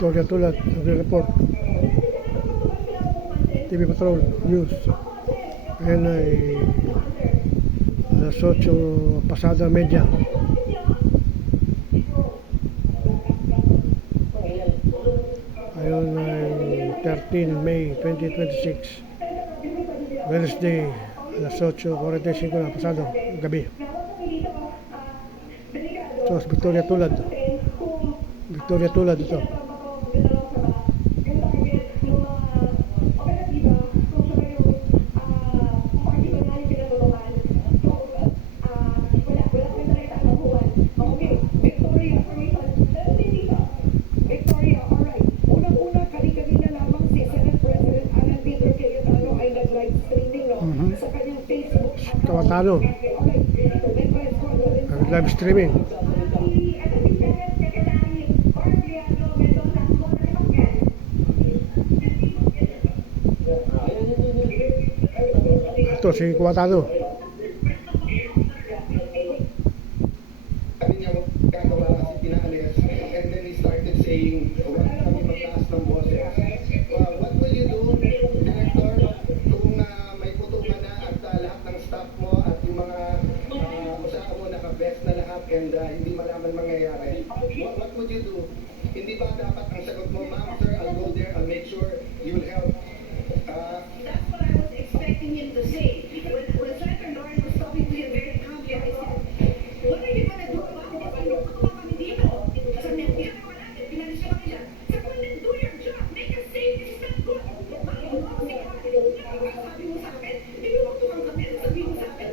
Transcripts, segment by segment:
Victoria Tulad, nagre-report. TV Patrol News. Ngayon ay alas 8 pasada media. Ngayon ay 13 May 2026. Wednesday, alas 8:45 na pasado gabi. Ito sa Victoria Tulad. Victoria Tulad ito. Kawatano. Live streaming. Ito si Kawatano. Sabi niya gagawa kasi pinaalis, and then he started saying, huwag kami magtaas ng boses. What will you do, Director, kung may putukan na at lahat ng staff mo at yung mga usaka mo naka-best na lahat and hindi malaman mangyayari? What would you do? Hindi ba dapat ang sagot mo, ma'am, sir, I'll go there, I'll make sure you'll help? That's what I was expecting him to say. When Senator Lawrence was talking to him very calmly, I said, what are you gonna do about this? Ano ka kami dito? Sabi niya, wala natin, pinalis niya kami dyan. Sabi niya, do your job, make us safe, this is not good. Sabi mo sa akin, hindi mo magtuwang kami, sabi mo sa akin,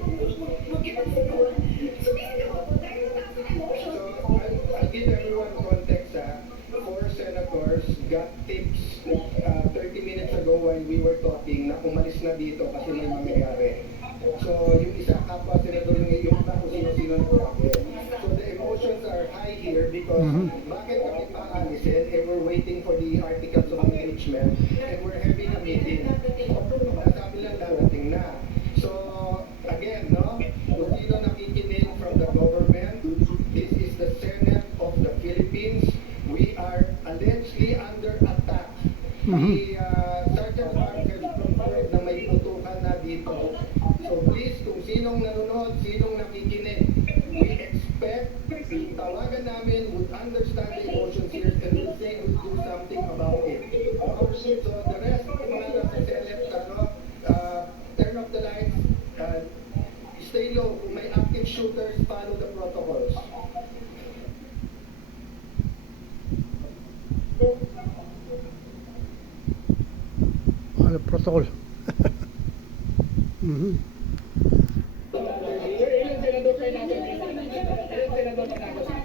mag-ipagsutuan. Sumisigaw ako dahil wala sa emotion. So, I'll give everyone context. 4 senators got tips 30 minutes ago while we were talking na umalis na dito kasi may mangyayari. So, yung isa kapwa senador yung iba kung sino-sino nagsabi. So, the emotions are high here because bakit kami paalisin and we're waiting for the articles of impeachment and we're having a meeting. Nasabi lang darating na. So, again, no? Kung sino nakikinig from the government, this is the Senate of the Philippines. We are allegedly under attack. The Sergeant Mark has confirmed na may putukan na dito. So please, kung sinong nanonood, sinong nakikinig, we expect tawagan namin would understand the emotions here and will say we'll do something about it. So the rest, yung mga nasa Senate, turn off the lights, stay low. Kung may active shooters, follow the protocols. Ano protocol? Ilan senador kayo natin? Ilan senador kayo natin?